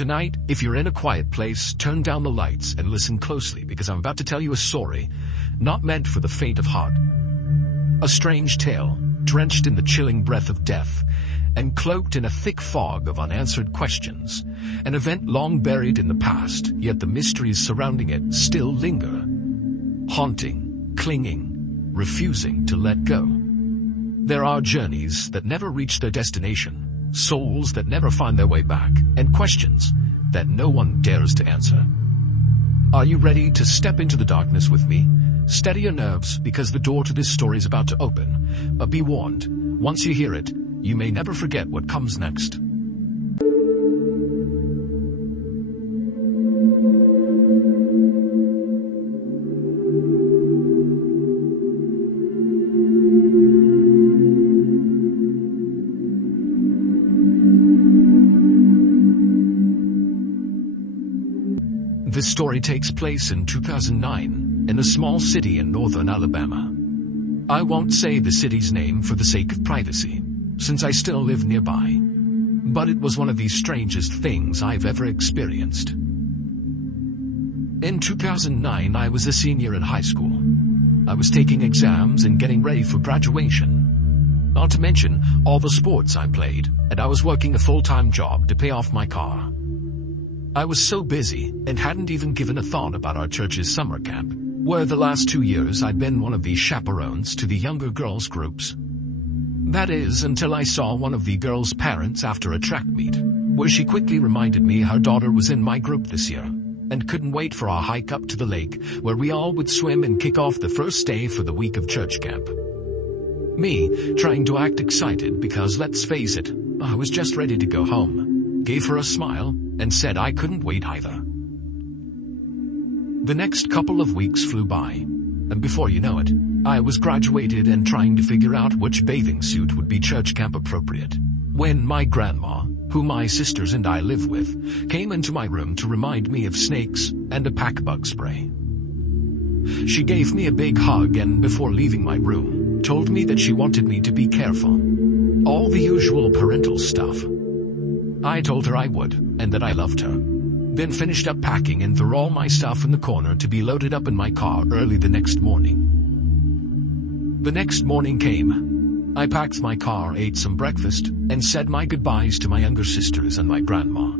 Tonight, if you're in a quiet place, turn down the lights and listen closely because I'm about to tell you a story not meant for the faint of heart. A strange tale, drenched in the chilling breath of death and cloaked in a thick fog of unanswered questions. An event long buried in the past, yet the mysteries surrounding it still linger. Haunting, clinging, refusing to let go. There are journeys that never reach their destination, souls that never find their way back, and questions that no one dares to answer. Are you ready to step into the darkness with me? Steady your nerves because the door to this story is about to open. But be warned, once you hear it, you may never forget what comes next. This story takes place in 2009 in a small city in northern Alabama. I won't say the city's name for the sake of privacy, since I still live nearby. But it was one of the strangest things I've ever experienced. In 2009, I was a senior in high school. I was taking exams and getting ready for graduation. Not to mention all the sports I played, and I was working a full-time job to pay off my car. I was so busy and hadn't even given a thought about our church's summer camp, where the last 2 years I'd been one of the chaperones to the younger girls' groups. That is, until I saw one of the girls' parents after a track meet, where she quickly reminded me her daughter was in my group this year, and couldn't wait for our hike up to the lake, where we all would swim and kick off the first day for the week of church camp. Me, trying to act excited because, let's face it, I was just ready to go home, gave her a smile, and said I couldn't wait either. The next couple of weeks flew by, and before you know it, I was graduated and trying to figure out which bathing suit would be church camp appropriate, when my grandma, who my sisters and I live with, came into my room to remind me of snakes and a pack bug spray. She gave me a big hug and before leaving my room, told me that she wanted me to be careful. All the usual parental stuff. I told her I would, and that I loved her. Then finished up packing and threw all my stuff in the corner to be loaded up in my car early the next morning. The next morning came. I packed my car, ate some breakfast, and said my goodbyes to my younger sisters and my grandma.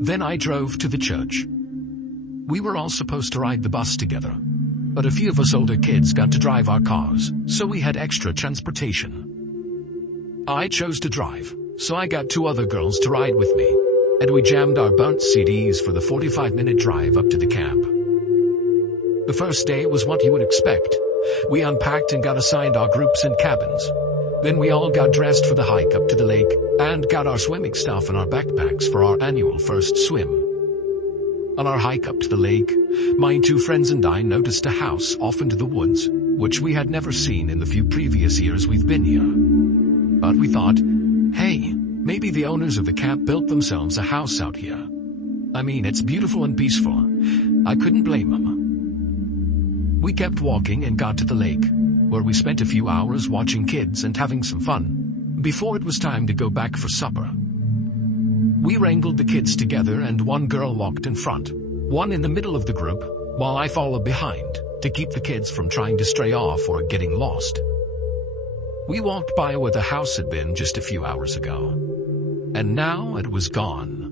Then I drove to the church. We were all supposed to ride the bus together, but a few of us older kids got to drive our cars, so we had extra transportation. I chose to drive, so I got 2 other girls to ride with me, and we jammed our burnt CDs for the 45-minute drive up to the camp. The first day was what you would expect. We unpacked and got assigned our groups and cabins. Then we all got dressed for the hike up to the lake and got our swimming stuff in our backpacks for our annual first swim. On our hike up to the lake, my 2 friends and I noticed a house off into the woods, which we had never seen in the few previous years we've been here. But we thought, hey, maybe the owners of the camp built themselves a house out here. I mean, it's beautiful and peaceful. I couldn't blame them. We kept walking and got to the lake, where we spent a few hours watching kids and having some fun, before it was time to go back for supper. We wrangled the kids together and 1 girl walked in front, 1 in the middle of the group, while I followed behind, to keep the kids from trying to stray off or getting lost. We walked by where the house had been just a few hours ago, and now it was gone.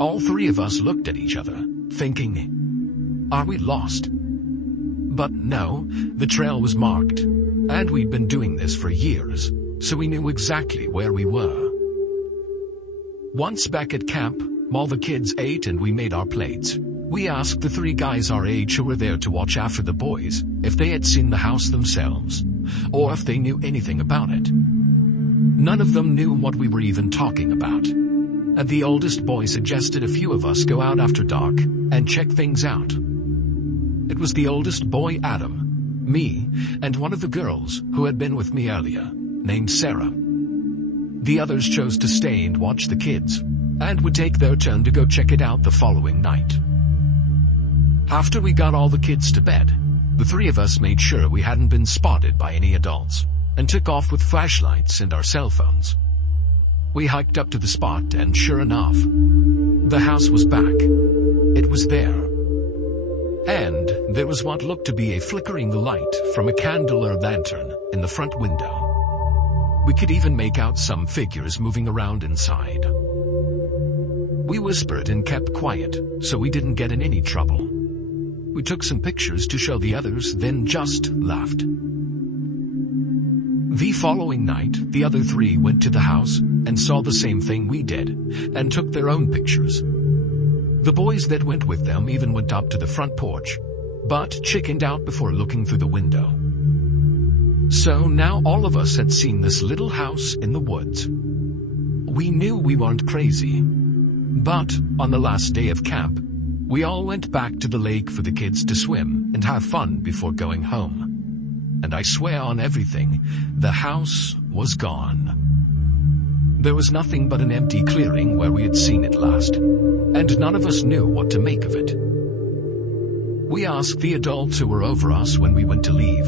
All 3 of us looked at each other, thinking, are we lost? But no, the trail was marked, and we'd been doing this for years, so we knew exactly where we were. Once back at camp, while the kids ate and we made our plates, we asked the 3 guys our age who were there to watch after the boys if they had seen the house themselves, or if they knew anything about it. None of them knew what we were even talking about, and the oldest boy suggested a few of us go out after dark and check things out. It was the oldest boy, Adam, me, and one of the girls who had been with me earlier, named Sarah. The others chose to stay and watch the kids, and would take their turn to go check it out the following night. After we got all the kids to bed, the 3 of us made sure we hadn't been spotted by any adults, and took off with flashlights and our cell phones. We hiked up to the spot, and sure enough, The house was back. It was there. And there was what looked to be a flickering light from a candle or lantern in the front window. We could even make out some figures moving around inside. We whispered and kept quiet, so we didn't get in any trouble. We took some pictures to show the others, then just laughed. The following night, the other three went to the house and saw the same thing we did, and took their own pictures. The boys that went with them even went up to the front porch, but chickened out before looking through the window. So now all of us had seen this little house in the woods. We knew we weren't crazy. But on the last day of camp, we all went back to the lake for the kids to swim and have fun before going home. And I swear on everything, the house was gone. There was nothing but an empty clearing where we had seen it last, and none of us knew what to make of it. We asked the adults who were over us when we went to leave,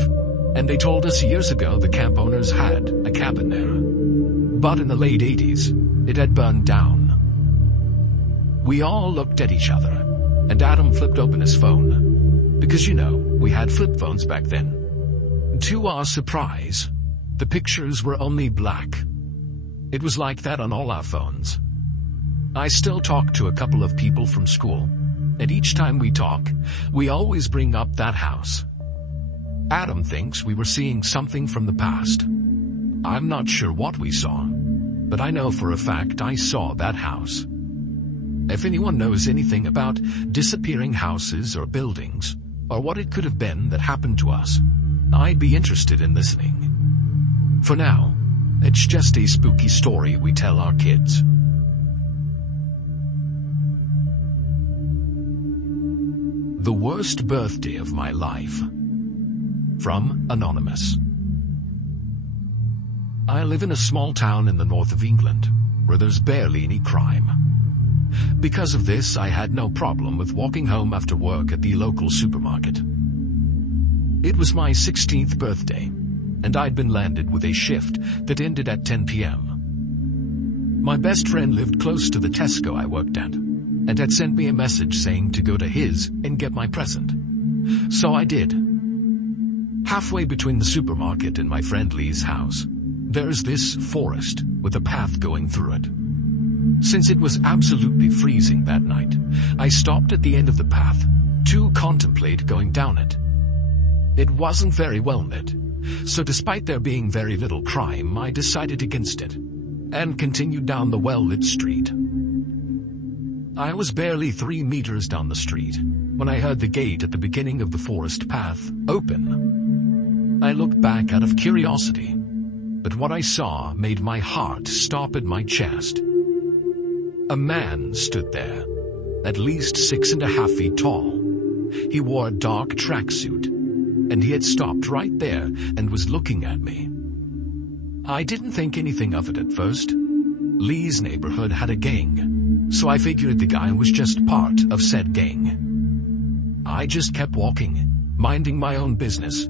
and they told us years ago the camp owners had a cabin there. But in the late 80s, it had burned down. We all looked at each other, and Adam flipped open his phone. Because we had flip phones back then. To our surprise, the pictures were only black. It was like that on all our phones. I still talk to a couple of people from school, and each time we talk, we always bring up that house. Adam thinks we were seeing something from the past. I'm not sure what we saw, but I know for a fact I saw that house. If anyone knows anything about disappearing houses or buildings, or what it could have been that happened to us, I'd be interested in listening. For now, it's just a spooky story we tell our kids. The worst birthday of my life. From Anonymous. I live in a small town in the north of England, where there's barely any crime. Because of this, I had no problem with walking home after work at the local supermarket. It was my 16th birthday, and I'd been landed with a shift that ended at 10 p.m. My best friend lived close to the Tesco I worked at, and had sent me a message saying to go to his and get my present. So I did. Halfway between the supermarket and my friend Lee's house, there's this forest with a path going through it. Since it was absolutely freezing that night, I stopped at the end of the path to contemplate going down it. It wasn't very well lit, so despite there being very little crime, I decided against it, and continued down the well-lit street. I was barely 3 meters down the street when I heard the gate at the beginning of the forest path open. I looked back out of curiosity, but what I saw made my heart stop in my chest. A man stood there, at least 6.5 feet tall. He wore a dark tracksuit, and he had stopped right there and was looking at me. I didn't think anything of it at first. Lee's neighborhood had a gang, so I figured the guy was just part of said gang. I just kept walking, minding my own business.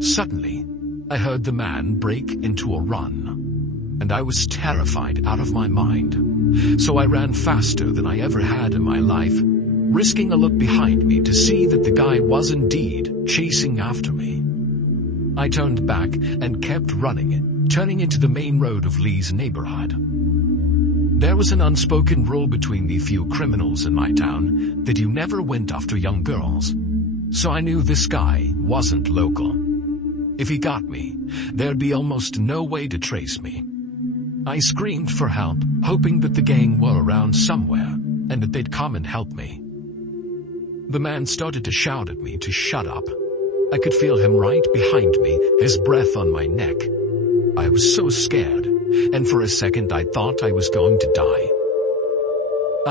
Suddenly, I heard the man break into a run, and I was terrified out of my mind. So I ran faster than I ever had in my life, risking a look behind me to see that the guy was indeed chasing after me. I turned back and kept running, turning into the main road of Lee's neighborhood. There was an unspoken rule between the few criminals in my town that you never went after young girls, so I knew this guy wasn't local. If he got me, there'd be almost no way to trace me. I screamed for help, hoping that the gang were around somewhere and that they'd come and help me. The man started to shout at me to shut up. I could feel him right behind me, his breath on my neck. I was so scared, and for a second I thought I was going to die.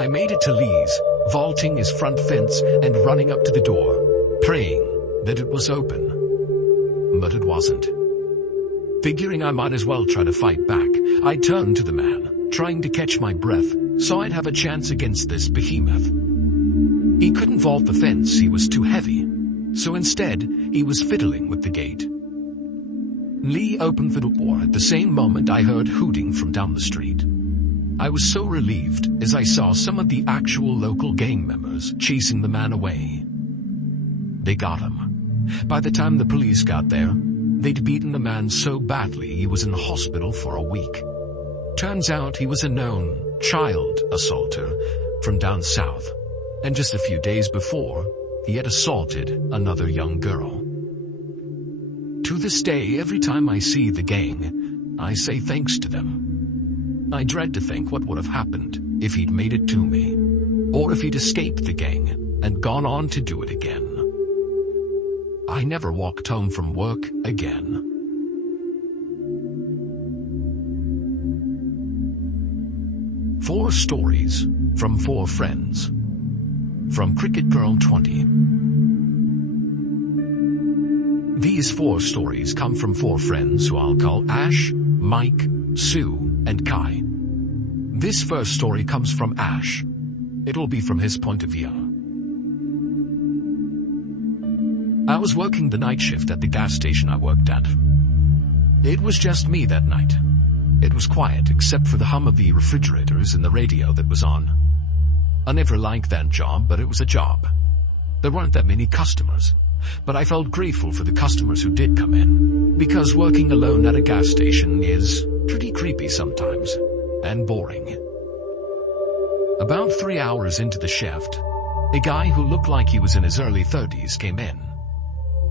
I made it to Lee's, vaulting his front fence and running up to the door, praying that it was open. But it wasn't. Figuring I might as well try to fight back, I turned to the man, trying to catch my breath so I'd have a chance against this behemoth. He couldn't vault the fence, he was too heavy, so instead he was fiddling with the gate. Lee opened the door at the same moment I heard hooting from down the street. I was so relieved as I saw some of the actual local gang members chasing the man away. They got him. By the time the police got there, they'd beaten the man so badly he was in the hospital for a week. Turns out he was a known child assaulter from down south, and just a few days before, he had assaulted another young girl. To this day, every time I see the gang, I say thanks to them. I dread to think what would have happened if he'd made it to me, or if he'd escaped the gang and gone on to do it again. I never walked home from work again. Four stories from four friends. From Cricket Girl 20. These four stories come from four friends who I'll call Ash, Mike, Sue, and Kai. This first story comes from Ash. It'll be from his point of view. I was working the night shift at the gas station I worked at. It was just me that night. It was quiet except for the hum of the refrigerators and the radio that was on. I never liked that job, but it was a job. There weren't that many customers, but I felt grateful for the customers who did come in, because working alone at a gas station is pretty creepy sometimes, and boring. About 3 hours into the shift, a guy who looked like he was in his early 30s came in.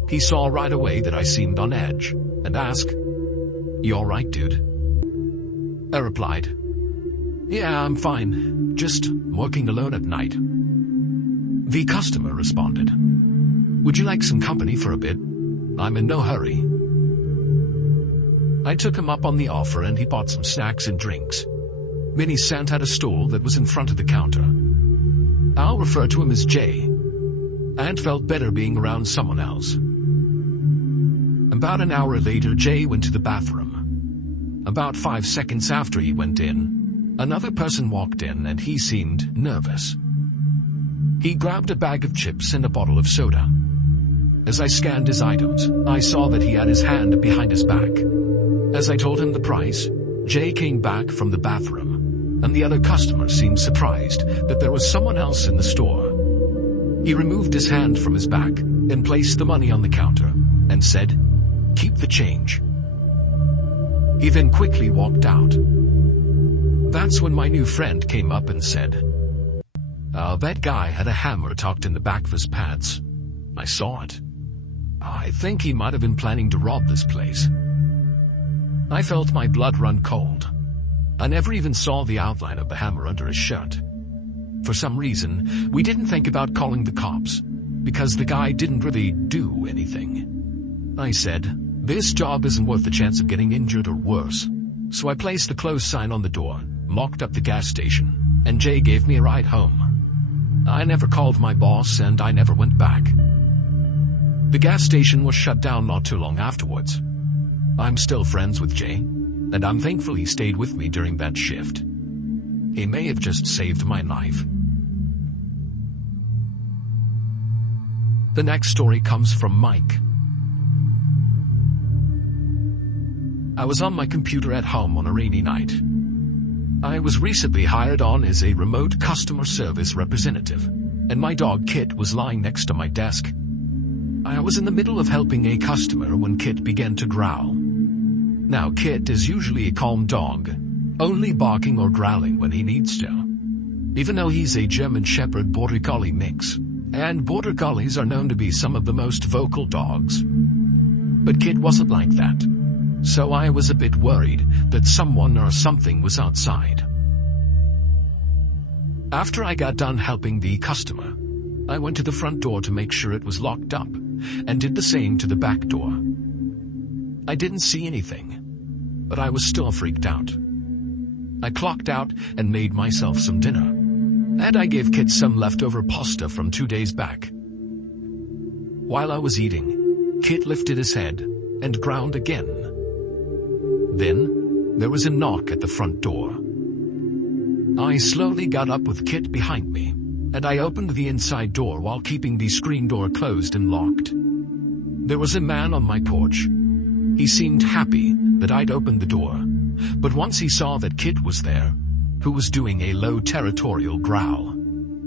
He saw right away that I seemed on edge, and asked, "You alright, dude?" I replied, "Yeah, I'm fine, just working alone at night." The customer responded, "Would you like some company for a bit? I'm in no hurry." I took him up on the offer and he bought some snacks and drinks. Then he sat at a stool that was in front of the counter. I'll refer to him as Jay, and felt better being around someone else. About an hour later, Jay went to the bathroom. About 5 seconds after he went in, another person walked in and he seemed nervous. He grabbed a bag of chips and a bottle of soda. As I scanned his items, I saw that he had his hand behind his back. As I told him the price, Jay came back from the bathroom, and the other customer seemed surprised that there was someone else in the store. He removed his hand from his back and placed the money on the counter and said, "Keep the change." He then quickly walked out. That's when my new friend came up and said, "That guy had a hammer tucked in the back of his pants. I saw it. I think he might have been planning to rob this place." I felt my blood run cold. I never even saw the outline of the hammer under his shirt. For some reason, we didn't think about calling the cops, because the guy didn't really do anything. I said, "This job isn't worth the chance of getting injured or worse." So I placed the close sign on the door, locked up the gas station, and Jay gave me a ride home. I never called my boss and I never went back. The gas station was shut down not too long afterwards. I'm still friends with Jay, and I'm thankful he stayed with me during that shift. He may have just saved my life. The next story comes from Mike. I was on my computer at home on a rainy night. I was recently hired on as a remote customer service representative, and my dog Kit was lying next to my desk. I was in the middle of helping a customer when Kit began to growl. Now, Kit is usually a calm dog, only barking or growling when he needs to. Even though he's a German Shepherd Border Collie mix, and Border Collies are known to be some of the most vocal dogs. But Kit wasn't like that, so I was a bit worried that someone or something was outside. After I got done helping the customer, I went to the front door to make sure it was locked up, and did the same to the back door. I didn't see anything, but I was still freaked out. I clocked out and made myself some dinner, and I gave Kit some leftover pasta from 2 days back. While I was eating, Kit lifted his head and growled again. Then, there was a knock at the front door. I slowly got up with Kit behind me, and I opened the inside door while keeping the screen door closed and locked. There was a man on my porch. He seemed happy that I'd opened the door, but once he saw that Kit was there, who was doing a low territorial growl.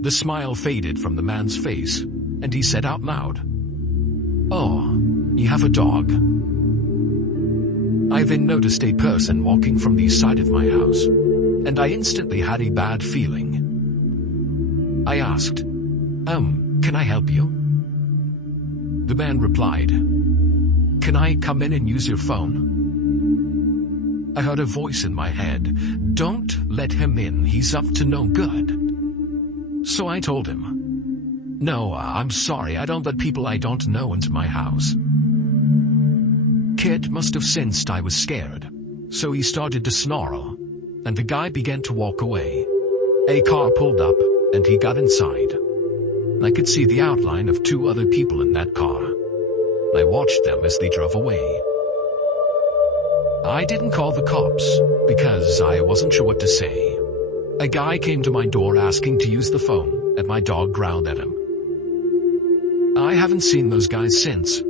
The smile faded from the man's face, and he said out loud, "Oh, you have a dog?" I then noticed a person walking from the side of my house, and I instantly had a bad feeling. I asked, can I help you?" The man replied, "Can I come in and use your phone?" I heard a voice in my head, "Don't let him in, he's up to no good." So I told him, "No, I'm sorry, I don't let people I don't know into my house." Kid must have sensed I was scared, so he started to snarl, and the guy began to walk away. A car pulled up, and he got inside. I could see the outline of 2 other people in that car. I watched them as they drove away. I didn't call the cops, because I wasn't sure what to say. A guy came to my door asking to use the phone, and my dog growled at him. I haven't seen those guys since,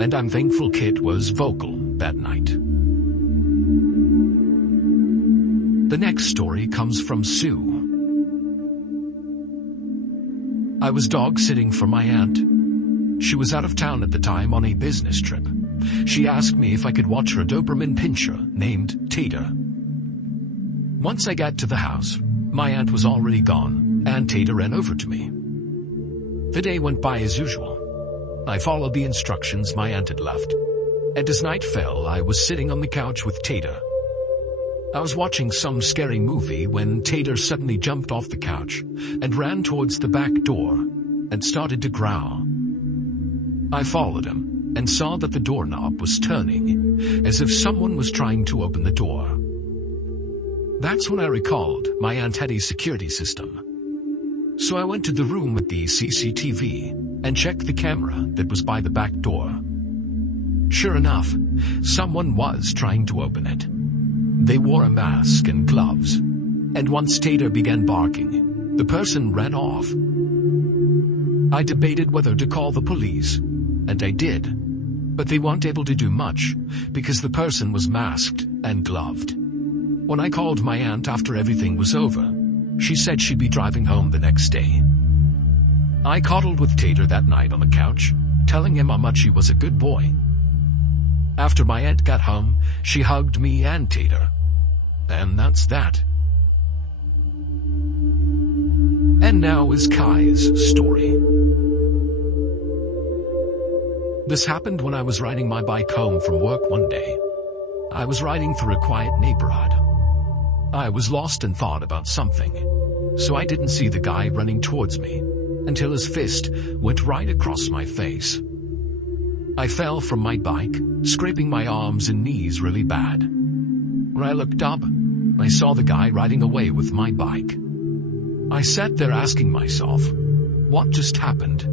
and I'm thankful Kit was vocal that night. The next story comes from Sue. I was dog sitting for my aunt. She was out of town at the time on a business trip. She asked me if I could watch her Doberman pinscher named Tater. Once I got to the house, my aunt was already gone, and Tater ran over to me. The day went by as usual. I followed the instructions my aunt had left, and as night fell, I was sitting on the couch with Tater. I was watching some scary movie when Tater suddenly jumped off the couch and ran towards the back door and started to growl. I followed him and saw that the doorknob was turning, as if someone was trying to open the door. That's when I recalled my aunt had a security system. So I went to the room with the CCTV and checked the camera that was by the back door. Sure enough, someone was trying to open it. They wore a mask and gloves, and once Tater began barking, the person ran off. I debated whether to call the police, and I did, but they weren't able to do much because the person was masked and gloved. When I called my aunt after everything was over, she said she'd be driving home the next day. I cuddled with Tater that night on the couch, telling him how much he was a good boy. After my aunt got home, she hugged me and Tater. And that's that. And now is Kai's story. This happened when I was riding my bike home from work one day. I was riding through a quiet neighborhood. I was lost in thought about something, so I didn't see the guy running towards me until his fist went right across my face. I fell from my bike, scraping my arms and knees really bad. When I looked up, I saw the guy riding away with my bike. I sat there asking myself, what just happened?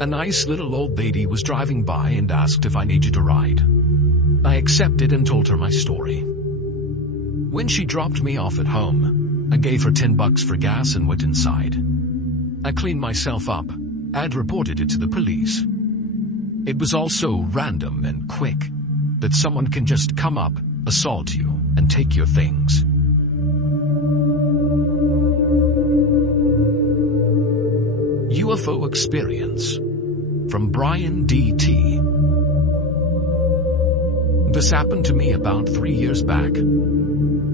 A nice little old lady was driving by and asked if I needed a ride. I accepted and told her my story. When she dropped me off at home, I gave her $10 for gas and went inside. I cleaned myself up and reported it to the police. It was all so random and quick that someone can just come up, assault you, and take your things. UFO experience from Brian D.T. This happened to me about 3 years back.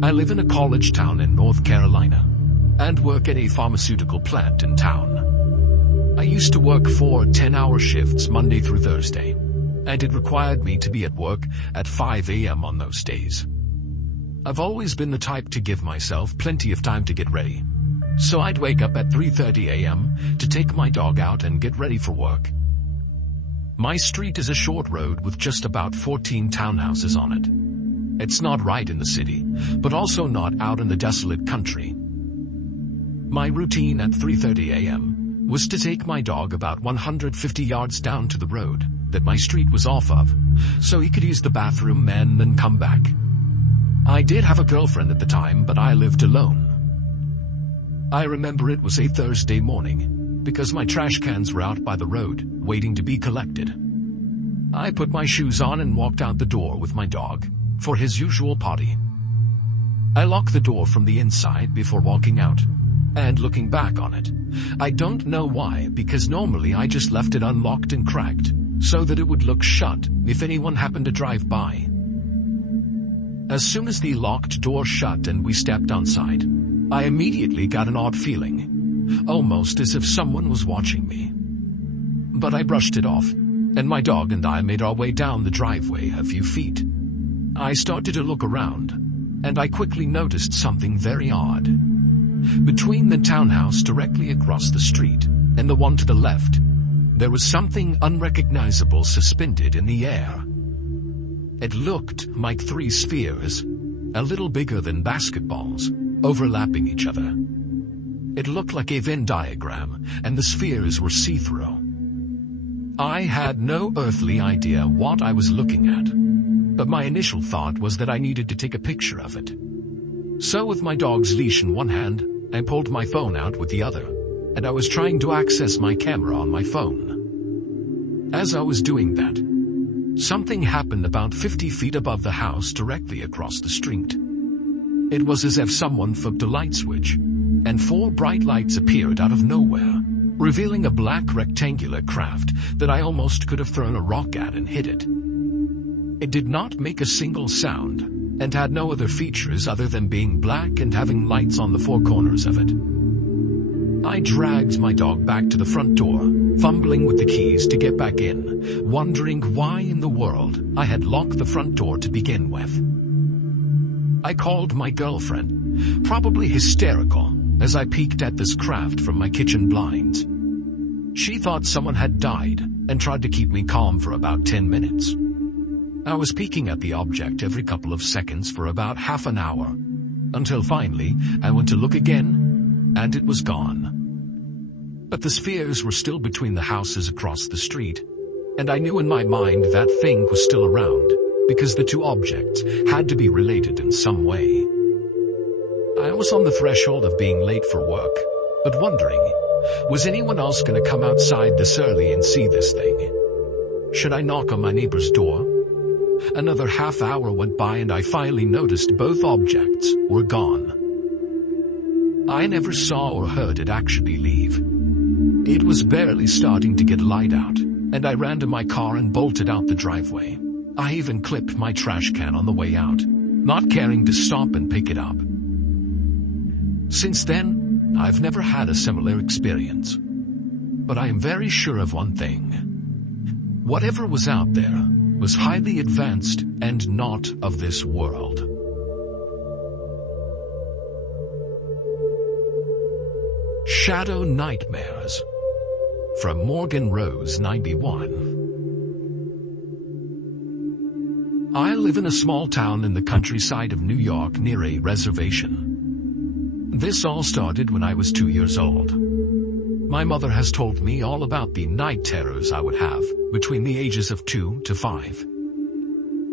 I live in a college town in North Carolina and work at a pharmaceutical plant in town. I used to work 4 10-hour shifts Monday through Thursday, and it required me to be at work at 5 a.m. on those days. I've always been the type to give myself plenty of time to get ready, so I'd wake up at 3:30 a.m. to take my dog out and get ready for work. My street is a short road with just about 14 townhouses on it. It's not right in the city, but also not out in the desolate country. My routine at 3:30 a.m. was to take my dog about 150 yards down to the road that my street was off of, so he could use the bathroom and then come back. I did have a girlfriend at the time, but I lived alone. I remember it was a Thursday morning, because my trash cans were out by the road, waiting to be collected. I put my shoes on and walked out the door with my dog for his usual potty. I locked the door from the inside before walking out. And looking back on it, I don't know why, because normally I just left it unlocked and cracked, so that it would look shut if anyone happened to drive by. As soon as the locked door shut and we stepped outside, I immediately got an odd feeling, almost as if someone was watching me. But I brushed it off, and my dog and I made our way down the driveway a few feet. I started to look around, and I quickly noticed something very odd. Between the townhouse directly across the street and the one to the left, there was something unrecognizable suspended in the air. It looked like 3 spheres, a little bigger than basketballs, overlapping each other. It looked like a Venn diagram, and the spheres were see-through. I had no earthly idea what I was looking at, but my initial thought was that I needed to take a picture of it. So with my dog's leash in one hand, I pulled my phone out with the other, and I was trying to access my camera on my phone. As I was doing that, something happened about 50 feet above the house directly across the street. It was as if someone flipped a light switch, and 4 bright lights appeared out of nowhere, revealing a black rectangular craft that I almost could have thrown a rock at and hit it. It did not make a single sound, and had no other features other than being black and having lights on the 4 corners of it. I dragged my dog back to the front door, fumbling with the keys to get back in, wondering why in the world I had locked the front door to begin with. I called my girlfriend, probably hysterical, as I peeked at this craft from my kitchen blinds. She thought someone had died and tried to keep me calm for about 10 minutes. I was peeking at the object every couple of seconds for about half an hour, until finally I went to look again, and it was gone. But the spheres were still between the houses across the street, and I knew in my mind that thing was still around, because the 2 objects had to be related in some way. I was on the threshold of being late for work, but wondering, was anyone else going to come outside this early and see this thing? Should I knock on my neighbor's door? Another half hour went by and I finally noticed both objects were gone. I never saw or heard it actually leave. It was barely starting to get light out, and I ran to my car and bolted out the driveway. I even clipped my trash can on the way out, not caring to stop and pick it up. Since then, I've never had a similar experience. But I am very sure of one thing. Whatever was out there was highly advanced and not of this world. Shadow Nightmares from Morgan Rose 91. I live in a small town in the countryside of New York near a reservation. This all started when I was 2 years old. My mother has told me all about the night terrors I would have between the ages of 2 to 5.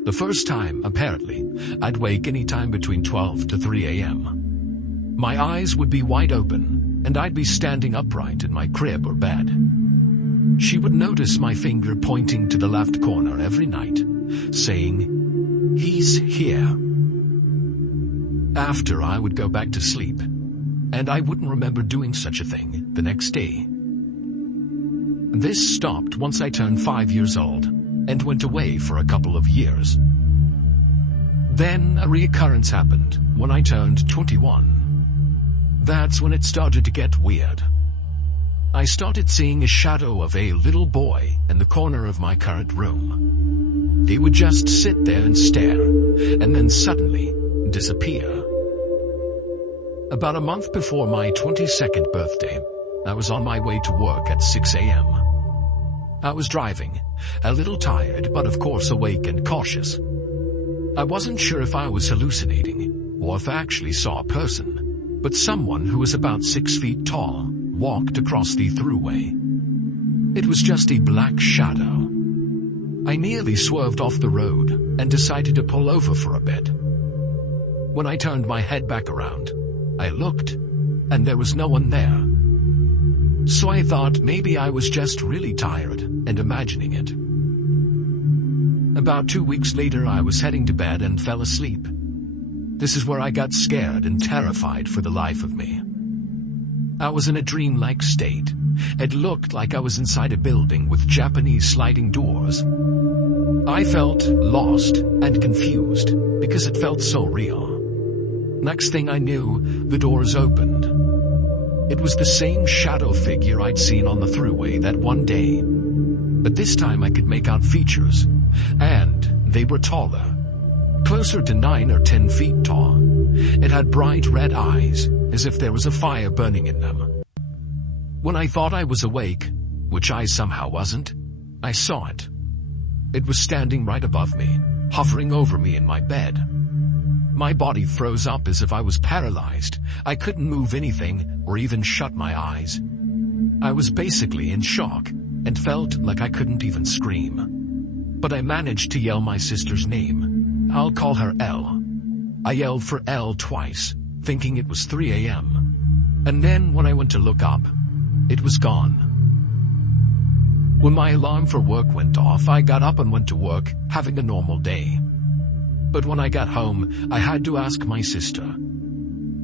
The first time, apparently, I'd wake any time between 12 to 3 a.m. My eyes would be wide open, and I'd be standing upright in my crib or bed. She would notice my finger pointing to the left corner every night, saying, "He's here." After I would go back to sleep, and I wouldn't remember doing such a thing the next day. This stopped once I turned 5 years old and went away for a couple of years. Then a reoccurrence happened when I turned 21. That's when it started to get weird. I started seeing a shadow of a little boy in the corner of my current room. He would just sit there and stare, and then suddenly disappear. About a month before my 22nd birthday, I was on my way to work at 6 a.m. I was driving, a little tired but of course awake and cautious. I wasn't sure if I was hallucinating or if I actually saw a person, but someone who was about 6 feet tall walked across the throughway. It was just a black shadow. I nearly swerved off the road and decided to pull over for a bit. When I turned my head back around, I looked, and there was no one there. So I thought maybe I was just really tired and imagining it. About 2 weeks later, I was heading to bed and fell asleep. This is where I got scared and terrified for the life of me. I was in a dreamlike state. It looked like I was inside a building with Japanese sliding doors. I felt lost and confused because it felt so real. Next thing I knew, the doors opened. It was the same shadow figure I'd seen on the thruway that one day. But this time I could make out features, and they were taller. Closer to 9 or 10 feet tall. It had bright red eyes, as if there was a fire burning in them. When I thought I was awake, which I somehow wasn't, I saw it. It was standing right above me, hovering over me in my bed. My body froze up as if I was paralyzed. I couldn't move anything or even shut my eyes. I was basically in shock and felt like I couldn't even scream. But I managed to yell my sister's name. I'll call her Elle. I yelled for Elle twice, thinking it was 3 a.m. And then when I went to look up, it was gone. When my alarm for work went off, I got up and went to work, having a normal day. But when I got home, I had to ask my sister,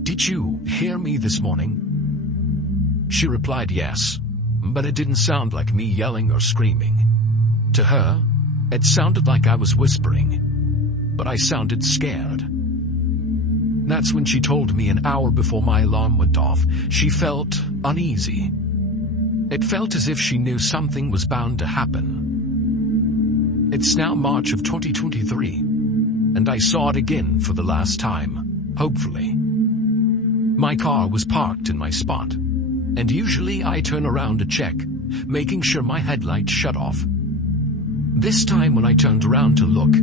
"Did you hear me this morning?" She replied yes, but it didn't sound like me yelling or screaming. To her, it sounded like I was whispering, but I sounded scared. That's when she told me an hour before my alarm went off, she felt uneasy. It felt as if she knew something was bound to happen. It's now March of 2023, and I saw it again for the last time, hopefully. My car was parked in my spot, and usually I turn around to check, making sure my headlights shut off. This time when I turned around to look,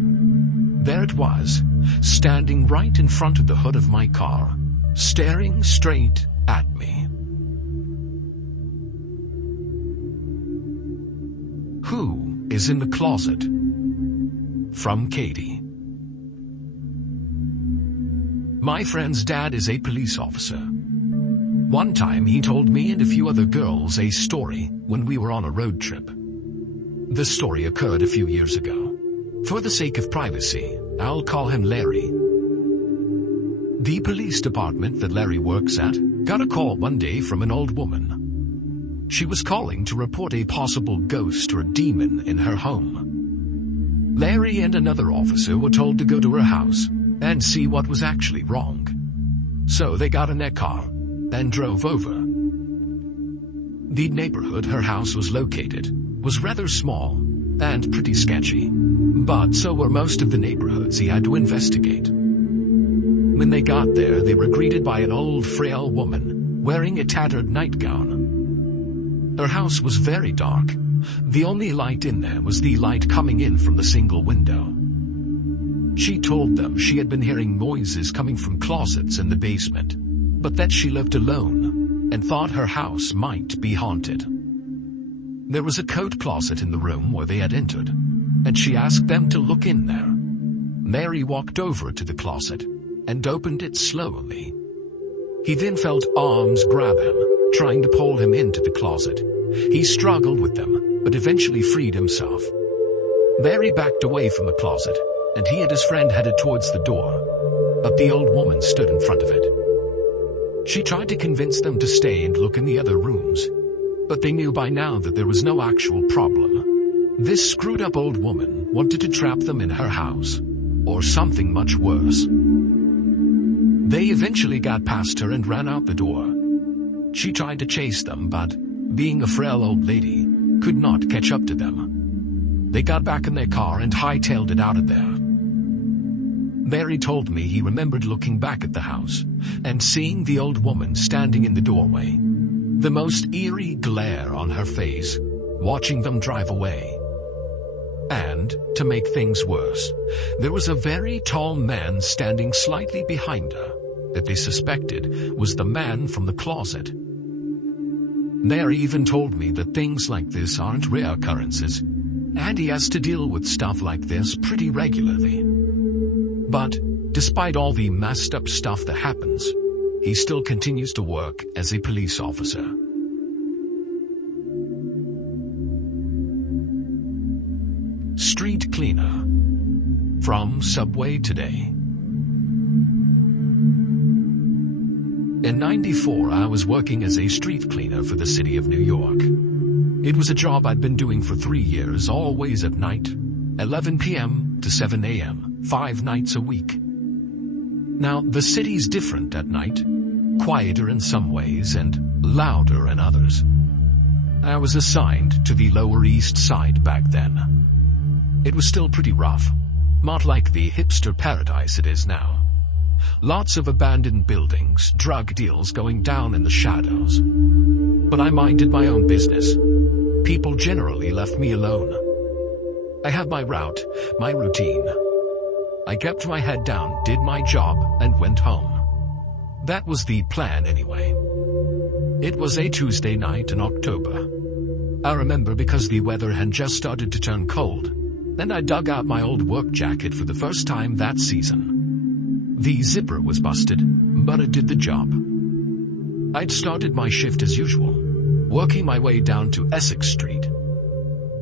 there it was, standing right in front of the hood of my car, staring straight at me. Who is in the closet? From Katie. My friend's dad is a police officer. One time he told me and a few other girls a story when we were on a road trip. The story occurred a few years ago. For the sake of privacy, I'll call him Larry. The police department that Larry works at got a call one day from an old woman. She was calling to report a possible ghost or demon in her home. Larry and another officer were told to go to her house and see what was actually wrong. So they got in their car and drove over. The neighborhood her house was located was rather small and pretty sketchy, but so were most of the neighborhoods he had to investigate. When they got there, they were greeted by an old, frail woman wearing a tattered nightgown. Her house was very dark. The only light in there was the light coming in from the single window. She told them she had been hearing noises coming from closets in the basement, but that she lived alone and thought her house might be haunted. There was a coat closet in the room where they had entered, and she asked them to look in there. Mary walked over to the closet and opened it slowly. He then felt arms grab him, trying to pull him into the closet. He struggled with them, but eventually freed himself. Mary backed away from the closet, and he and his friend headed towards the door, but the old woman stood in front of it. She tried to convince them to stay and look in the other rooms, but they knew by now that there was no actual problem. This screwed-up old woman wanted to trap them in her house, or something much worse. They eventually got past her and ran out the door. She tried to chase them, but, being a frail old lady, could not catch up to them. They got back in their car and hightailed it out of there. Mary told me he remembered looking back at the house and seeing the old woman standing in the doorway, the most eerie glare on her face, watching them drive away. And, to make things worse, there was a very tall man standing slightly behind her that they suspected was the man from the closet. Mary even told me that things like this aren't rare occurrences, and he has to deal with stuff like this pretty regularly. But, despite all the messed up stuff that happens, he still continues to work as a police officer. Street cleaner. From Subway Today. In '94, I was working as a street cleaner for the city of New York. It was a job I'd been doing for 3 years, always at night, 11 p.m. to 7 a.m., 5 nights a week. Now, the city's different at night, quieter in some ways and louder in others. I was assigned to the Lower East Side back then. It was still pretty rough, not like the hipster paradise it is now. Lots of abandoned buildings, drug deals going down in the shadows. But I minded my own business. People generally left me alone. I had my route, my routine. I kept my head down, did my job, and went home. That was the plan anyway. It was a Tuesday night in October. I remember because the weather had just started to turn cold, and I dug out my old work jacket for the first time that season. The zipper was busted, but it did the job. I'd started my shift as usual, working my way down to Essex Street.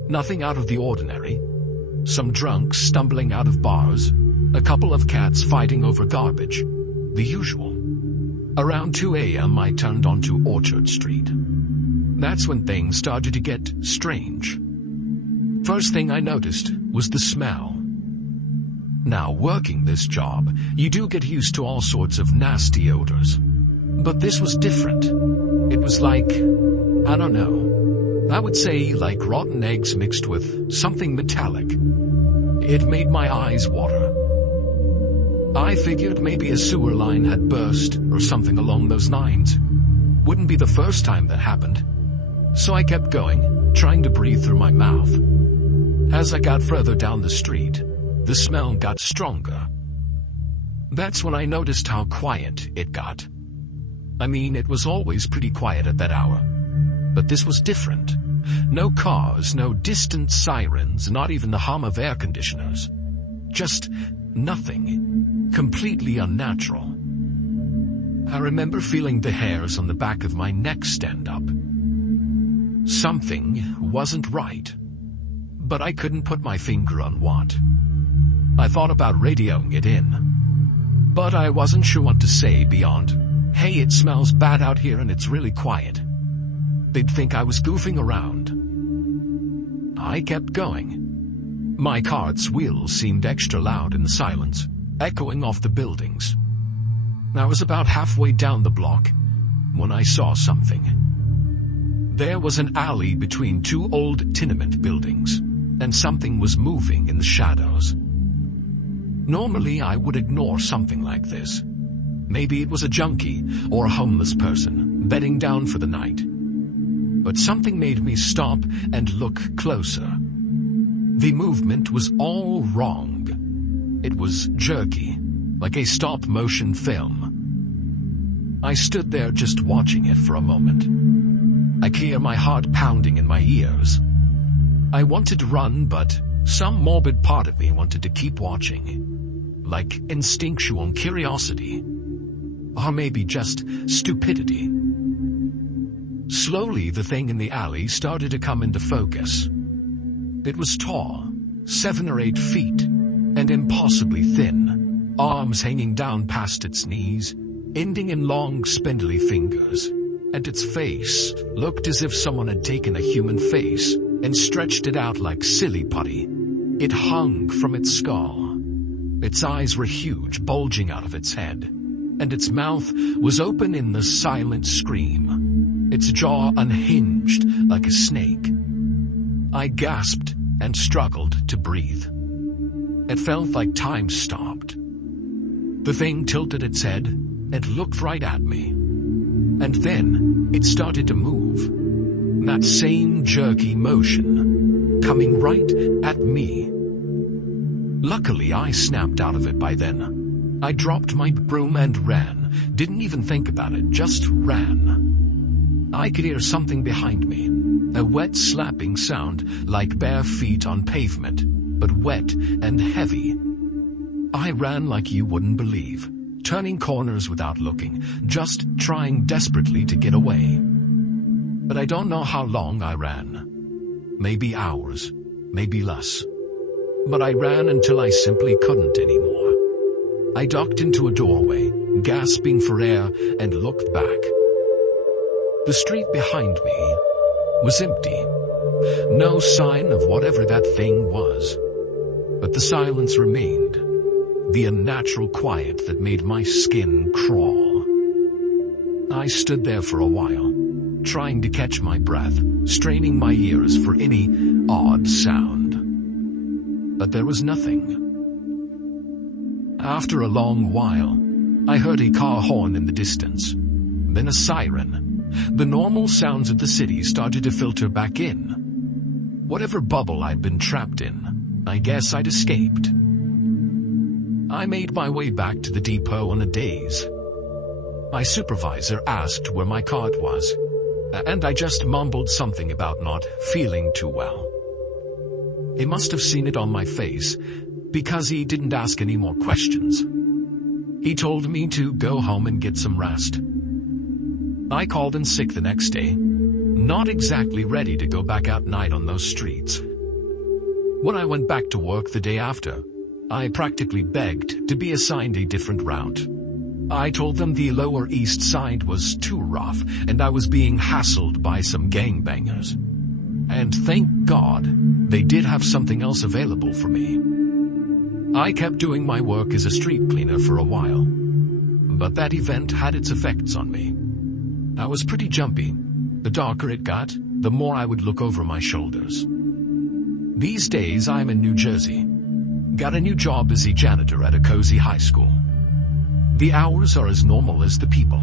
Nothing out of the ordinary. Some drunks stumbling out of bars, a couple of cats fighting over garbage. The usual. Around 2 a.m. I turned onto Orchard Street. That's when things started to get strange. First thing I noticed was the smell. Now, working this job, you do get used to all sorts of nasty odors. But this was different. It was like, I don't know. I would say like rotten eggs mixed with something metallic. It made my eyes water. I figured maybe a sewer line had burst or something along those lines. Wouldn't be the first time that happened. So I kept going, trying to breathe through my mouth. As I got further down the street, the smell got stronger. That's when I noticed how quiet it got. I mean, it was always pretty quiet at that hour. But this was different. No cars, no distant sirens, not even the hum of air conditioners. Just nothing. Completely unnatural. I remember feeling the hairs on the back of my neck stand up. Something wasn't right. But I couldn't put my finger on what. I thought about radioing it in. But I wasn't sure what to say beyond, "Hey, it smells bad out here and it's really quiet." They'd think I was goofing around. I kept going. My cart's wheels seemed extra loud in the silence, echoing off the buildings. I was about halfway down the block when I saw something. There was an alley between 2 old tenement buildings, and something was moving in the shadows. Normally, I would ignore something like this. Maybe it was a junkie or a homeless person bedding down for the night. But something made me stop and look closer. The movement was all wrong. It was jerky, like a stop-motion film. I stood there just watching it for a moment. I could hear my heart pounding in my ears. I wanted to run, but some morbid part of me wanted to keep watching. Like instinctual curiosity. Or maybe just stupidity. Slowly, the thing in the alley started to come into focus. It was tall, 7 or 8 feet, and impossibly thin, arms hanging down past its knees, ending in long, spindly fingers. And its face looked as if someone had taken a human face and stretched it out like silly putty. It hung from its skull. Its eyes were huge, bulging out of its head, and its mouth was open in the silent scream. Its jaw unhinged like a snake. I gasped and struggled to breathe. It felt like time stopped. The thing tilted its head and looked right at me. And then it started to move. That same jerky motion, coming right at me. Luckily, I snapped out of it by then. I dropped my broom and ran. Didn't even think about it, just ran. I could hear something behind me. A wet slapping sound, like bare feet on pavement, but wet and heavy. I ran like you wouldn't believe, turning corners without looking, just trying desperately to get away. But I don't know how long I ran. Maybe hours, maybe less. But I ran until I simply couldn't anymore. I ducked into a doorway, gasping for air, and looked back. The street behind me was empty. No sign of whatever that thing was. But the silence remained, the unnatural quiet that made my skin crawl. I stood there for a while, trying to catch my breath, straining my ears for any odd sound. But there was nothing. After a long while, I heard a car horn in the distance, then a siren. The normal sounds of the city started to filter back in. Whatever bubble I'd been trapped in, I guess I'd escaped. I made my way back to the depot in a daze. My supervisor asked where my cart was, and I just mumbled something about not feeling too well. He must have seen it on my face, because he didn't ask any more questions. He told me to go home and get some rest. I called in sick the next day, not exactly ready to go back out night on those streets. When I went back to work the day after, I practically begged to be assigned a different route. I told them the Lower East Side was too rough and I was being hassled by some gangbangers. And thank God, they did have something else available for me. I kept doing my work as a street cleaner for a while, but that event had its effects on me. I was pretty jumpy. The darker it got, the more I would look over my shoulders. These days I'm in New Jersey. Got a new job as a janitor at a cozy high school. The hours are as normal as the people.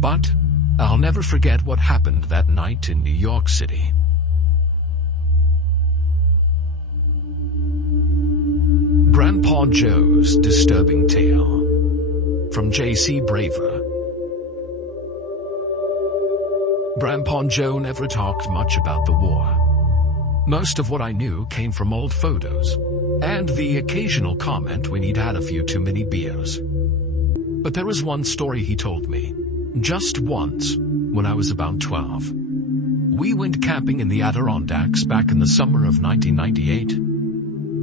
But I'll never forget what happened that night in New York City. Grandpa Joe's Disturbing Tale, from J.C. Braver. Grandpa Joe never talked much about the war. Most of what I knew came from old photos, and the occasional comment when he'd had a few too many beers. But there was one story he told me, just once, when I was about 12. We went camping in the Adirondacks back in the summer of 1998.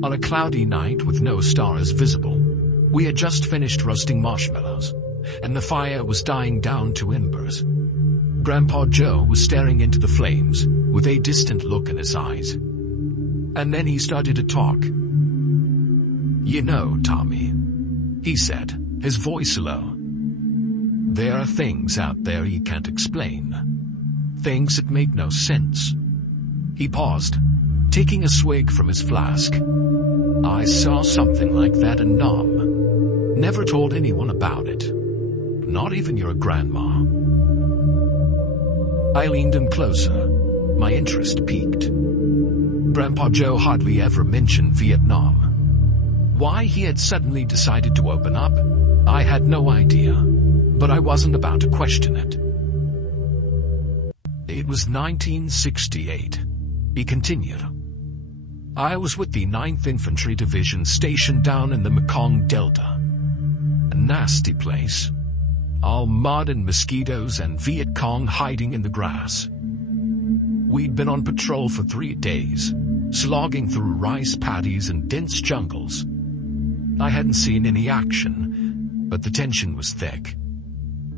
On a cloudy night with no stars visible, we had just finished roasting marshmallows, and the fire was dying down to embers. Grandpa Joe was staring into the flames with a distant look in his eyes. And then he started to talk. "You know, Tommy," he said, his voice low, "there are things out there you can't explain. Things that make no sense." He paused, taking a swig from his flask. "I saw something like that in Nam. Never told anyone about it. Not even your grandma." I leaned in closer. My interest piqued. Grandpa Joe hardly ever mentioned Vietnam. Why he had suddenly decided to open up, I had no idea, but I wasn't about to question it. It was 1968. He continued. I was with the 9th Infantry Division stationed down in the Mekong Delta. A nasty place. All mud and mosquitoes and Viet Cong hiding in the grass. We'd been on patrol for 3 days, slogging through rice paddies and dense jungles. I hadn't seen any action, but the tension was thick.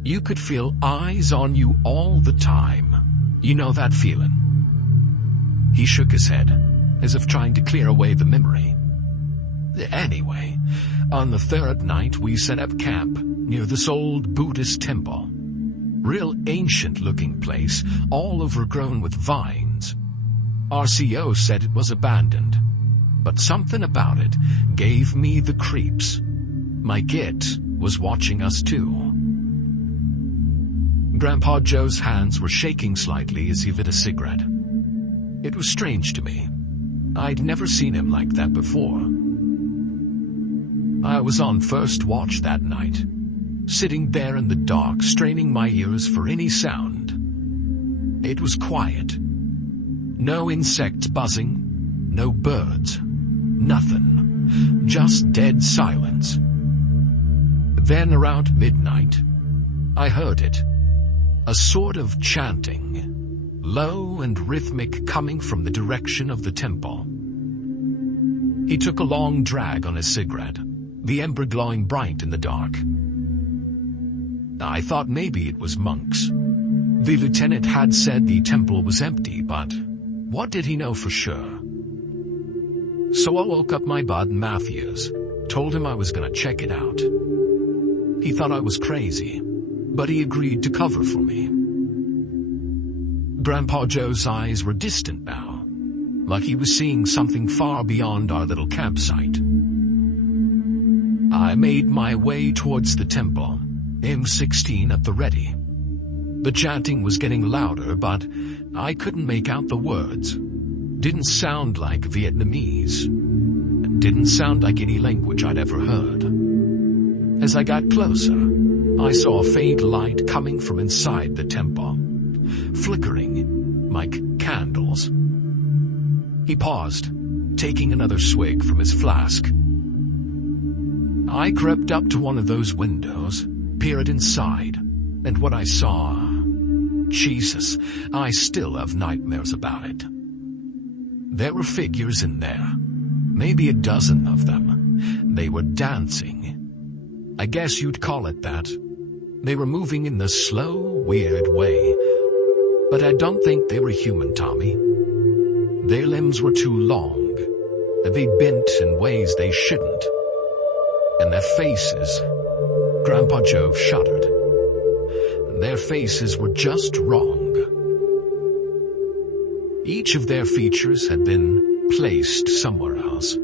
You could feel eyes on you all the time. You know that feeling? He shook his head, as if trying to clear away the memory. Anyway, on the 3rd night we set up camp near this old Buddhist temple. Real ancient-looking place, all overgrown with vines. RCO said it was abandoned, but something about it gave me the creeps. My git was watching us too. Grandpa Joe's hands were shaking slightly as he lit a cigarette. It was strange to me. I'd never seen him like that before. I was on first watch that night, sitting there in the dark, straining my ears for any sound. It was quiet. No insects buzzing, no birds, nothing. Just dead silence. Then around midnight, I heard it. A sort of chanting, low and rhythmic, coming from the direction of the temple. He took a long drag on his cigarette, the ember glowing bright in the dark. I thought maybe it was monks. The lieutenant had said the temple was empty, but what did he know for sure? So I woke up my bud Matthews, told him I was gonna check it out. He thought I was crazy, but he agreed to cover for me. Grandpa Joe's eyes were distant now, like he was seeing something far beyond our little campsite. I made my way towards the temple, M16 at the ready. The chanting was getting louder, but I couldn't make out the words. Didn't sound like Vietnamese. Didn't sound like any language I'd ever heard. As I got closer, I saw a faint light coming from inside the temple, flickering like candles. He paused, taking another swig from his flask. I crept up to one of those windows, peered inside, and what I saw... Jesus, I still have nightmares about it. There were figures in there, maybe a dozen of them. They were dancing. I guess you'd call it that. They were moving in this slow, weird way. But I don't think they were human, Tommy. Their limbs were too long. They bent in ways they shouldn't. And their faces... Grandpa Joe shuddered. Their faces were just wrong. Each of their features had been placed somewhere else.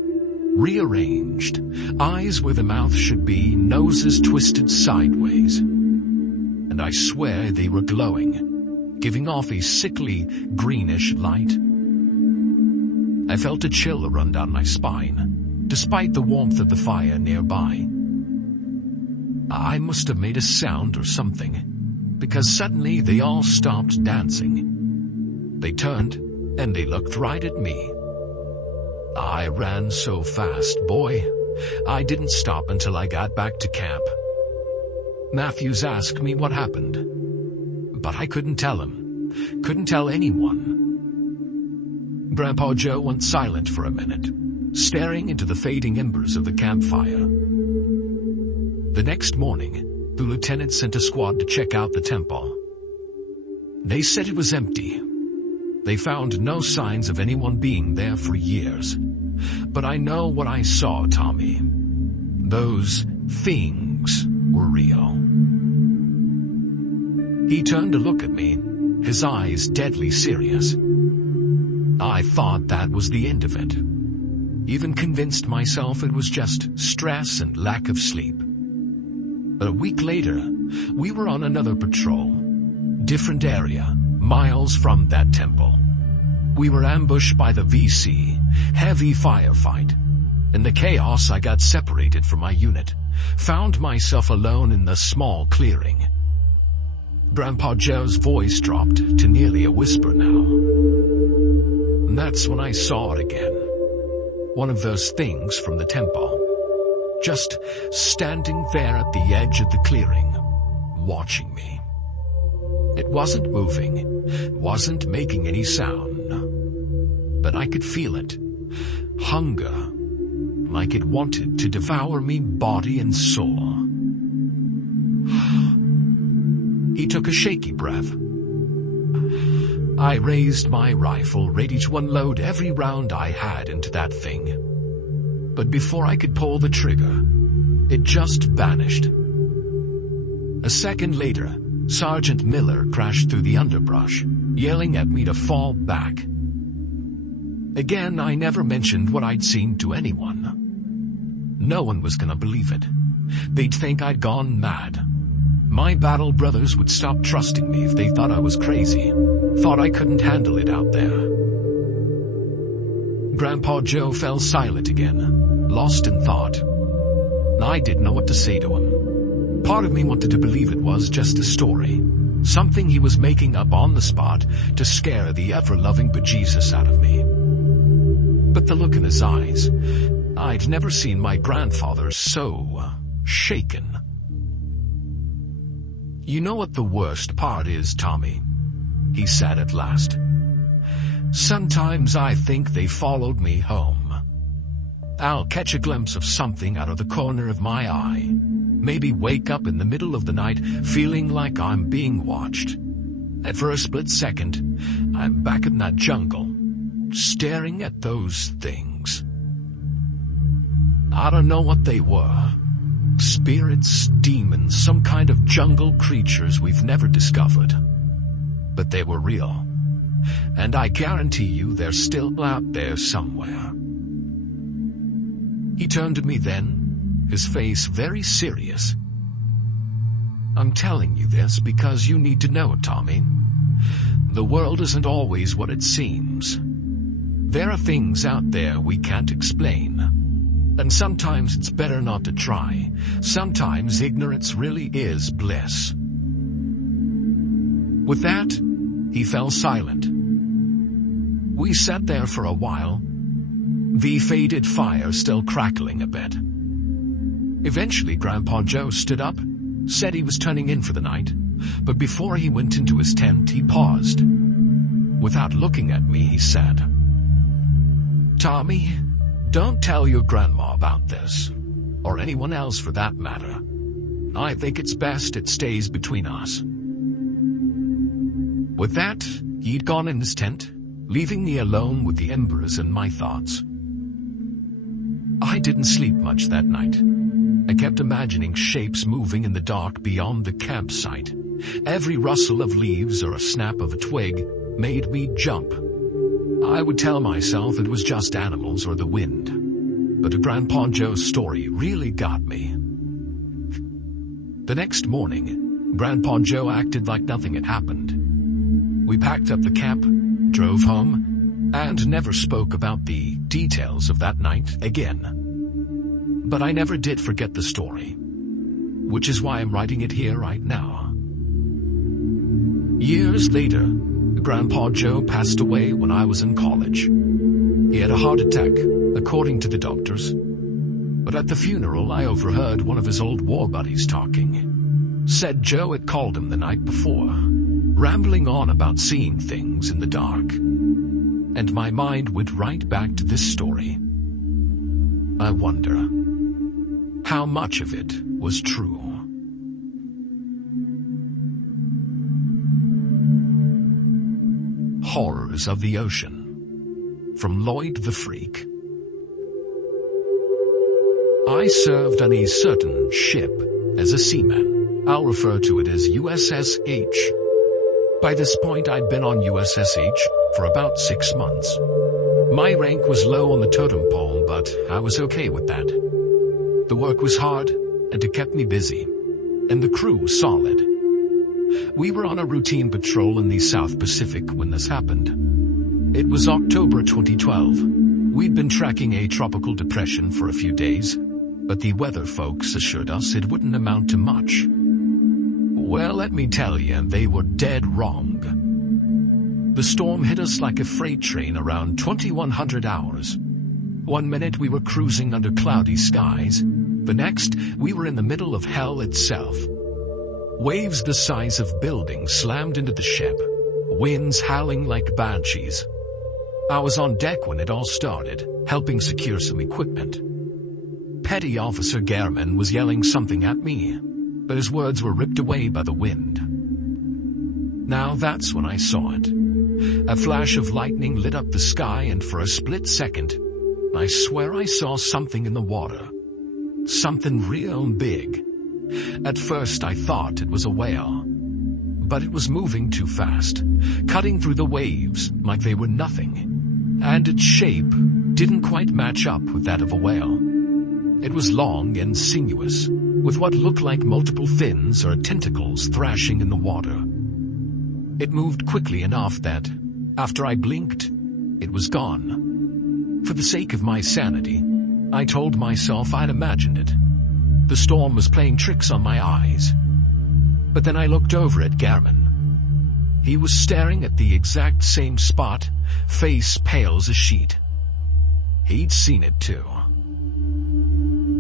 Rearranged. Eyes where the mouth should be, noses twisted sideways. And I swear they were glowing, giving off a sickly, greenish light. I felt a chill run down my spine, despite the warmth of the fire nearby. I must have made a sound or something, because suddenly they all stopped dancing. They turned, and they looked right at me. I ran so fast, boy, I didn't stop until I got back to camp. Matthews asked me what happened, but I couldn't tell him, couldn't tell anyone. Grandpa Joe went silent for a minute, staring into the fading embers of the campfire. The next morning, the lieutenant sent a squad to check out the temple. They said it was empty. They found no signs of anyone being there for years. But I know what I saw, Tommy. Those things were real. He turned to look at me, his eyes deadly serious. I thought that was the end of it. Even convinced myself it was just stress and lack of sleep. But a week later, we were on another patrol. Different area, miles from that temple. We were ambushed by the VC, heavy firefight. In the chaos, I got separated from my unit, found myself alone in the small clearing. Grandpa Joe's voice dropped to nearly a whisper now. And that's when I saw it again. One of those things from the temple. Just standing there at the edge of the clearing, watching me. It wasn't moving, wasn't making any sound, but I could feel it. Hunger, like it wanted to devour me body and soul. He took a shaky breath. I raised my rifle, ready to unload every round I had into that thing. But before I could pull the trigger, it just vanished. A second later, Sergeant Miller crashed through the underbrush, yelling at me to fall back. Again, I never mentioned what I'd seen to anyone. No one was gonna believe it. They'd think I'd gone mad. My battle brothers would stop trusting me if they thought I was crazy, thought I couldn't handle it out there. Grandpa Joe fell silent again, lost in thought. I didn't know what to say to him. Part of me wanted to believe it was just a story, something he was making up on the spot to scare the ever-loving bejesus out of me. But the look in his eyes, I'd never seen my grandfather so shaken. You know what the worst part is, Tommy? He said at last. Sometimes I think they followed me home. I'll catch a glimpse of something out of the corner of my eye, Maybe wake up in the middle of the night feeling like I'm being watched. And for a split second, I'm back in that jungle, staring at those things. I don't know what they were. Spirits, demons, some kind of jungle creatures we've never discovered. But they were real. And I guarantee you they're still out there somewhere. He turned to me then, his face very serious. I'm telling you this because you need to know, Tommy. The world isn't always what it seems. There are things out there we can't explain. And sometimes it's better not to try. Sometimes ignorance really is bliss. With that, he fell silent. We sat there for a while, the faded fire still crackling a bit. Eventually, Grandpa Joe stood up, said he was turning in for the night, but before he went into his tent, he paused. Without looking at me, he said, "Tommy, don't tell your grandma about this, or anyone else for that matter. I think it's best it stays between us." With that, he'd gone in his tent, leaving me alone with the embers and my thoughts. I didn't sleep much that night. I kept imagining shapes moving in the dark beyond the campsite. Every rustle of leaves or a snap of a twig made me jump. I would tell myself it was just animals or the wind. But Grandpa Joe's story really got me. The next morning, Grandpa Joe acted like nothing had happened. We packed up the camp, drove home, and never spoke about the details of that night again. But I never did forget the story, which is why I'm writing it here right now. Years later, Grandpa Joe passed away when I was in college. He had a heart attack, according to the doctors. But at the funeral, I overheard one of his old war buddies talking. Said Joe had called him the night before, rambling on about seeing things in the dark. And my mind went right back to this story. I wonder how much of it was true. Horrors of the Ocean, from Lloyd the Freak. I served on a certain ship as a seaman. I'll refer to it as USS H. By this point, I'd been on USS H for about 6 months. My rank was low on the totem pole, but I was okay with that. The work was hard, and it kept me busy, and the crew was solid. We were on a routine patrol in the South Pacific when this happened. It was October 2012. We'd been tracking a tropical depression for a few days, but the weather folks assured us it wouldn't amount to much. Well, let me tell you, they were dead wrong. The storm hit us like a freight train around 2100 hours. One minute we were cruising under cloudy skies. The next, we were in the middle of hell itself. Waves the size of buildings slammed into the ship, winds howling like banshees. I was on deck when it all started, helping secure some equipment. Petty Officer Gehrman was yelling something at me, but his words were ripped away by the wind. Now that's when I saw it. A flash of lightning lit up the sky, and for a split second, I swear I saw something in the water. Something real big. At first I thought it was a whale, but it was moving too fast, cutting through the waves like they were nothing, and its shape didn't quite match up with that of a whale. It was long and sinuous, with what looked like multiple fins or tentacles thrashing in the water. It moved quickly enough that, after I blinked, it was gone. For the sake of my sanity, I told myself I'd imagined it. The storm was playing tricks on my eyes. But then I looked over at Gehrman. He was staring at the exact same spot, face pale as a sheet. He'd seen it too.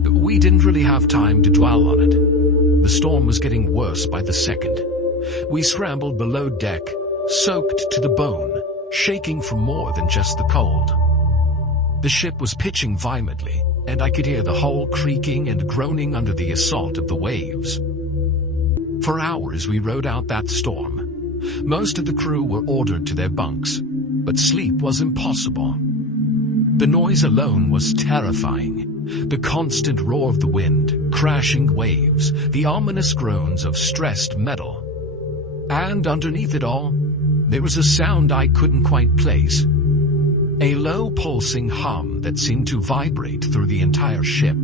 We didn't really have time to dwell on it. The storm was getting worse by the second. We scrambled below deck, soaked to the bone, shaking from more than just the cold. The ship was pitching violently, and I could hear the hull creaking and groaning under the assault of the waves. For hours we rode out that storm. Most of the crew were ordered to their bunks, but sleep was impossible. The noise alone was terrifying. The constant roar of the wind, crashing waves, the ominous groans of stressed metal. And underneath it all, there was a sound I couldn't quite place. A low pulsing hum that seemed to vibrate through the entire ship.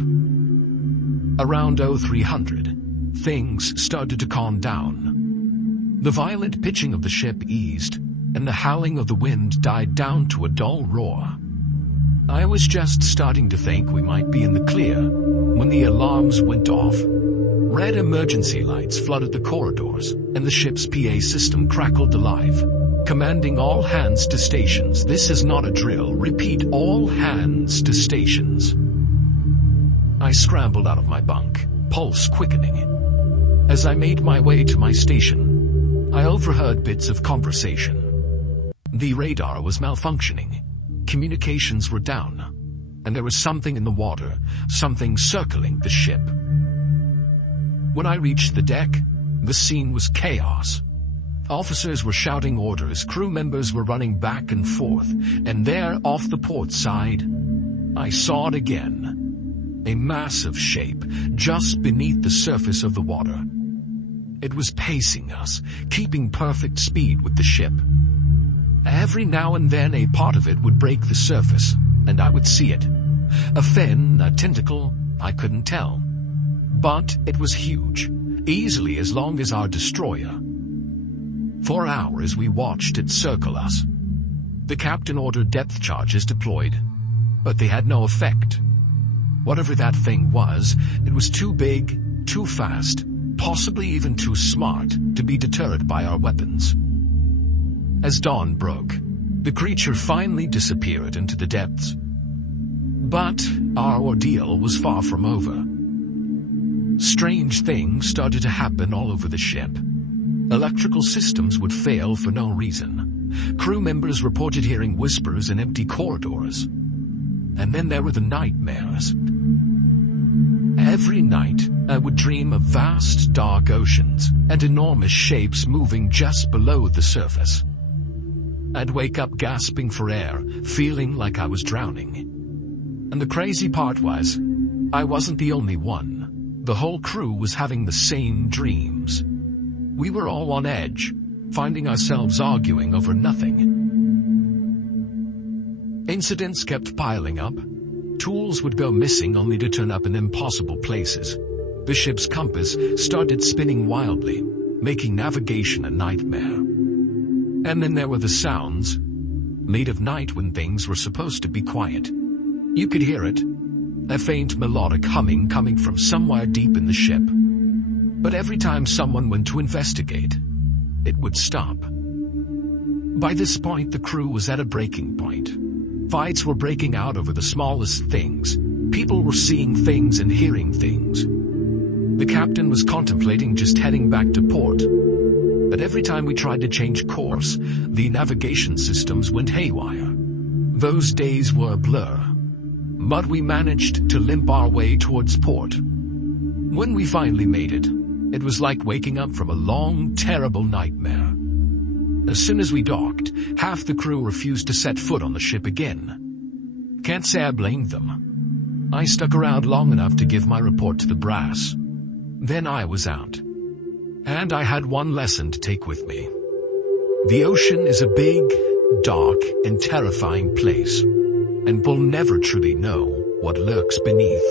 Around 0300, things started to calm down. The violent pitching of the ship eased, and the howling of the wind died down to a dull roar. I was just starting to think we might be in the clear when the alarms went off. Red emergency lights flooded the corridors, and the ship's PA system crackled alive, commanding all hands to stations. This is not a drill. Repeat, all hands to stations. I scrambled out of my bunk, pulse quickening. As I made my way to my station, I overheard bits of conversation. The radar was malfunctioning. Communications were down, and there was something in the water, something circling the ship. When I reached the deck, the scene was chaos. Officers were shouting orders, crew members were running back and forth, and there, off the port side, I saw it again. A massive shape, just beneath the surface of the water. It was pacing us, keeping perfect speed with the ship. Every now and then a part of it would break the surface, and I would see it. A fin, a tentacle, I couldn't tell. But it was huge, easily as long as our destroyer. For hours we watched it circle us. The captain ordered depth charges deployed, but they had no effect. Whatever that thing was, it was too big, too fast, possibly even too smart to be deterred by our weapons. As dawn broke, the creature finally disappeared into the depths. But our ordeal was far from over. Strange things started to happen all over the ship. Electrical systems would fail for no reason. Crew members reported hearing whispers in empty corridors. And then there were the nightmares. Every night, I would dream of vast, dark oceans and enormous shapes moving just below the surface. I'd wake up gasping for air, feeling like I was drowning. And the crazy part was, I wasn't the only one. The whole crew was having the same dreams. We were all on edge, finding ourselves arguing over nothing. Incidents kept piling up. Tools would go missing only to turn up in impossible places. The ship's compass started spinning wildly, making navigation a nightmare. And then there were the sounds, late of night when things were supposed to be quiet. You could hear it, a faint melodic humming coming from somewhere deep in the ship. But every time someone went to investigate, it would stop. By this point, the crew was at a breaking point. Fights were breaking out over the smallest things. People were seeing things and hearing things. The captain was contemplating just heading back to port. But every time we tried to change course, the navigation systems went haywire. Those days were a blur. But we managed to limp our way towards port. When we finally made it, it was like waking up from a long, terrible nightmare. As soon as we docked, half the crew refused to set foot on the ship again. Can't say I blamed them. I stuck around long enough to give my report to the brass. Then I was out. And I had one lesson to take with me. The ocean is a big, dark, and terrifying place, and we'll never truly know what lurks beneath.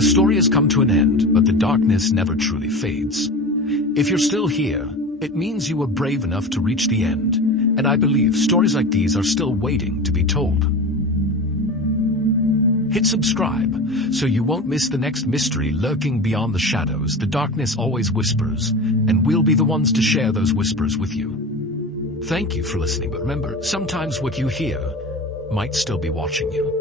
The story has come to an end, but the darkness never truly fades. If you're still here, it means you were brave enough to reach the end, and I believe stories like these are still waiting to be told. Hit subscribe so you won't miss the next mystery lurking beyond the shadows. The darkness always whispers, and we'll be the ones to share those whispers with you. Thank you for listening, but remember, sometimes what you hear might still be watching you.